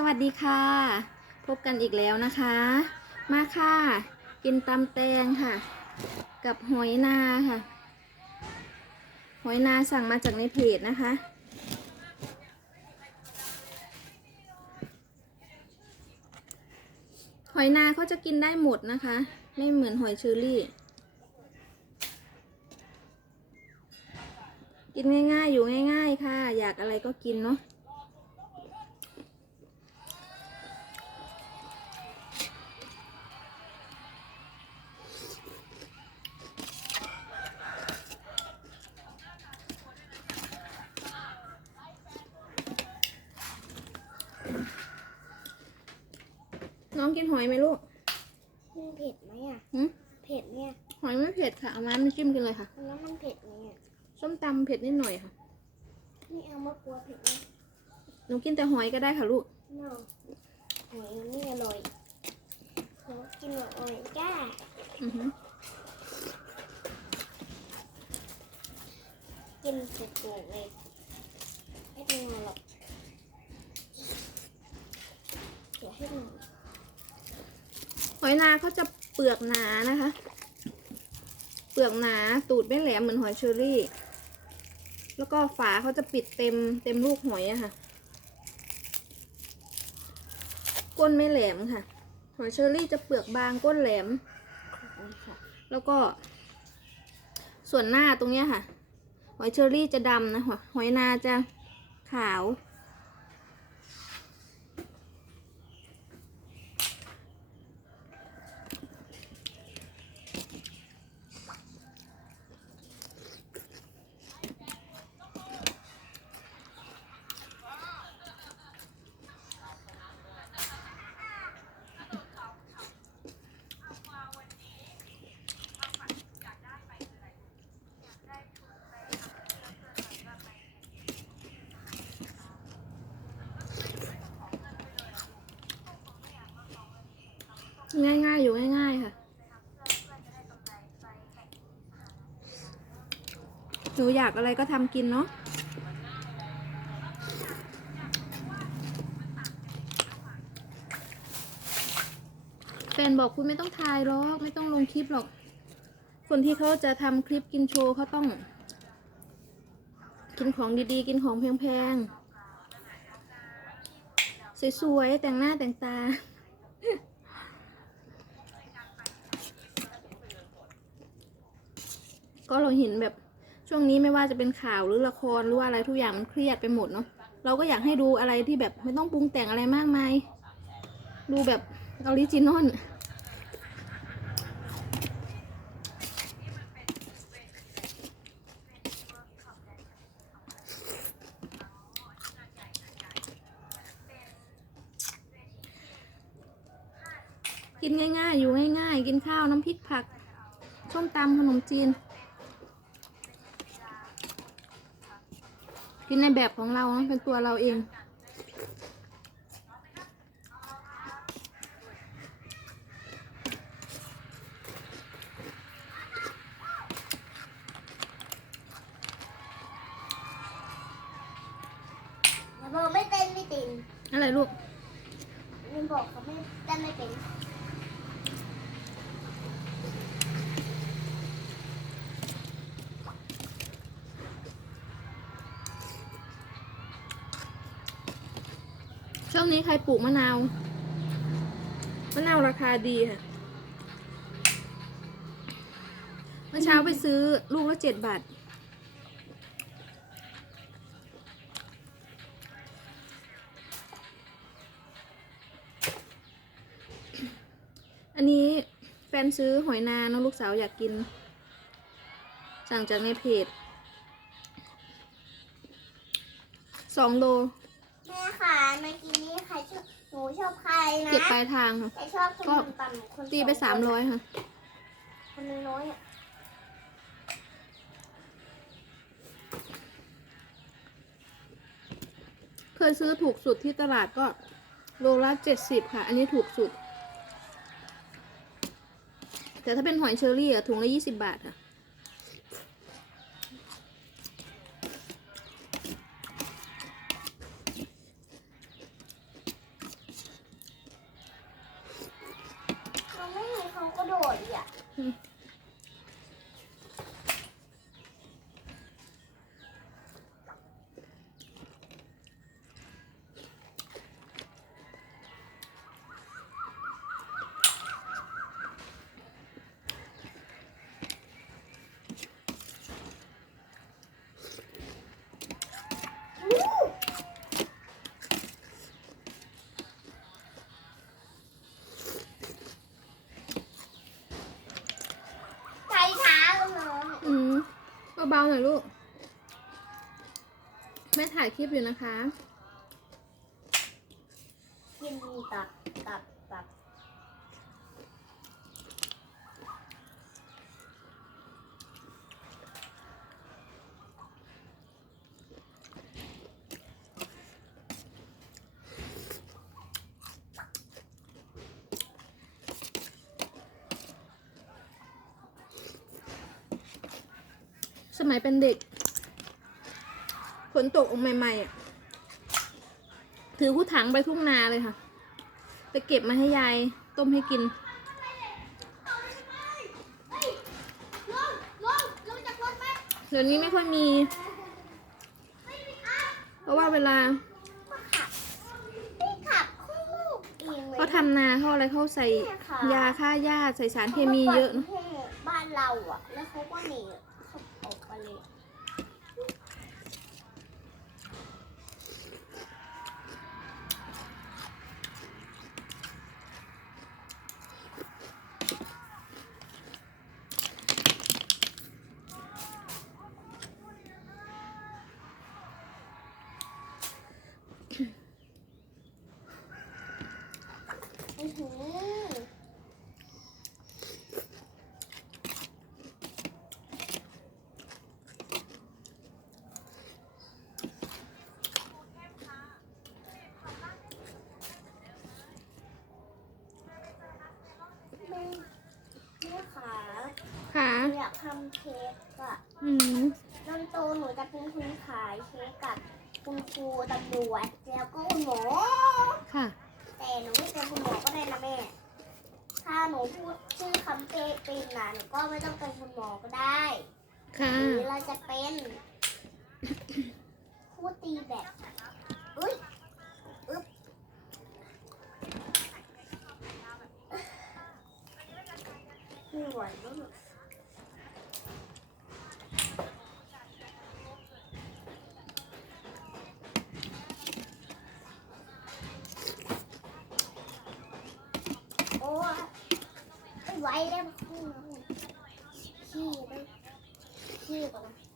สวัสดีค่ะ พบกันอีกแล้วนะคะ มาค่ะ กินตำแตงค่ะ กับหอยนาค่ะ หอยนาสั่งมาจากในเพจนะคะ หอยนาเขาจะกินได้หมดนะคะ ไม่เหมือนหอยเชอรี่ กินง่ายๆอยู่ง่าย ๆ ค่ะ อยากอะไรก็กินเนาะ กินหอยไหมลูกมันเผ็ดไหมอะหืมเผ็ดเนี่ยหอยไม่เผ็ดค่ะเอามามันจิ้มกันเลยค่ะ แล้วมันเผ็ดไหมอะส้มตำเผ็ดนิดหน่อยค่ะไม่เอามากลัวเผ็ดนะหนูกินแต่หอยก็ได้ค่ะลูกเนาหอยนี่อร่อยหนูกินหอยอร่อยจ้าอือหือกินเสร็จเปลือกเลยไม่เป็นไรหรอกเดี๋ยวให้หนู หอยนาเขาจะเปลือกหนานะคะ เปลือกหนาตูดไม่แหลมเหมือนหอยเชอรี่ แล้วก็ฝาเขาจะปิดเต็มเต็มลูกหอยอะค่ะ ก้นไม่แหลมค่ะ หอยเชอรี่จะเปลือกบางก้นแหลม แล้วก็ ส่วนหน้าตรงเนี้ยค่ะ หอยเชอรี่จะดำนะหอยนาจะขาว หนูอยากอะไรก็ทำกินเนาะแฟนบอกคุณไม่ต้องถ่ายหรอก ไม่ต้องลงคลิปหรอก คนที่เขาจะทำคลิปกินโชว์เขาต้อง กินของดีๆ กินของแพงๆ สวยๆ แต่งหน้าแต่งตาก็เราเห็นแบบ ช่วงนี้ไม่ว่าจะเป็นข่าวหรือละครหรือว่าอะไรทุกอย่างมันเครียดไปหมดเนาะเราก็อยากให้ดูอะไรที่แบบไม่ต้องปรุงแต่งอะไรมากมาย ดูแบบออริจินอลกินง่ายๆ อยู่ง่ายๆ กินข้าวน้ำพริกผักส้มตำขนมจีน กินในแบบของเราเป็นตัวเราเอง ช่วงนี้ใครปลูกมะนาว มะนาวราคาดีค่ะ เมื่อเช้าไปซื้อลูกละเจ็ดบาท อันนี้แฟนซื้อหอยนาเนอะลูกสาวอยากกิน สั่งจากในเพจสองโลแม่ ค่ะเมื่อกี้นี้ใครชอบหนูชอบใครนะเก็บปลายทางค่ะ ใครชอบคนก็ต่ำๆคนตีไปสามร้อยค่ะ คนน้อยๆอะเคยซื้อถูกสุดที่ตลาดก็โลละเจ็ดสิบค่ะ อันนี้ถูกสุด แต่ถ้าเป็นหอยเชอรี่อะถุงละยี่สิบบาทค่ะ ร่อยอ่ เบาๆหน่อยลูก แม่ถ่ายคลิปอยู่นะคะ กินตับตับตับ มัยเป็นเด็กฝนตกองใหม่ๆอะถือผู้ถังไปทุ่งนาเลยค่ะ ไปเก็บมาให้ยายต้มให้กินเดี๋ยวนี้ไม่ค่อยมี เพราะว่าเวลาเขาทำนาเขาอะไรเขาใส่ยาฆ่าหญ้าใส่สารเคมีเยอะ บ้านเราอะ แล้วเขาก็หนีเขาออกไปเลย อื้อหือ แม่แม่ขา ค่ะหนูอยากทำเค้กอะอืมตอนโตหนูจะเป็นคนขายเค้กกับคุณครูตำรวจแล้วก็คุณหมอค่ะ แต่หนูไม่เป็นคุณหมอก็ได้นะแม่ ถ้าหนูพูดชื่อคำเป๊ะเป็นนะหนูก็ไม่ต้องเป็นคุณหมอก็ได้ค่ะ หรือเราจะเป็นผู้ตีแบบอุ้ยอึ๊บไม่ไหวแล้ว ไม่ไหวแล้วขี้ขี้ขี้ก่อน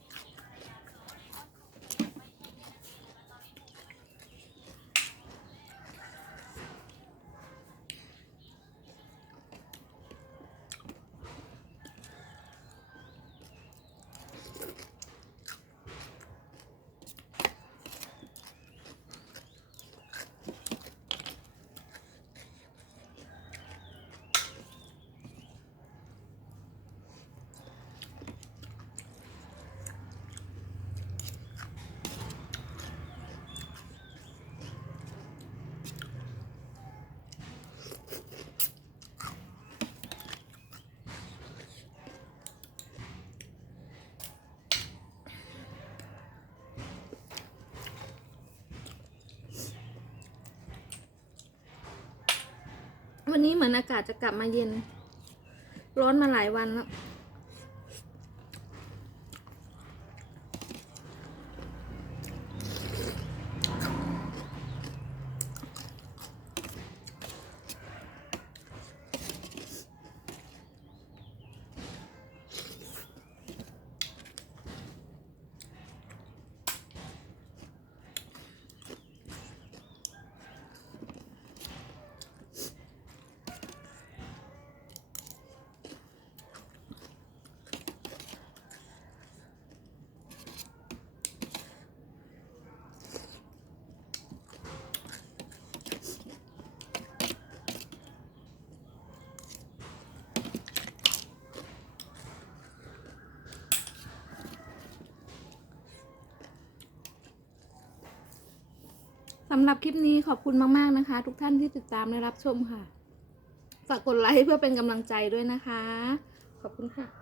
วันนี้เหมือนอากาศจะกลับมาเย็น ร้อนมาหลายวันแล้ว สำหรับคลิปนี้ขอบคุณมาก ๆ นะคะ ทุกท่านที่ติดตามและรับชมค่ะ ฝากกดไลค์เพื่อเป็นกำลังใจด้วยนะคะ ขอบคุณค่ะ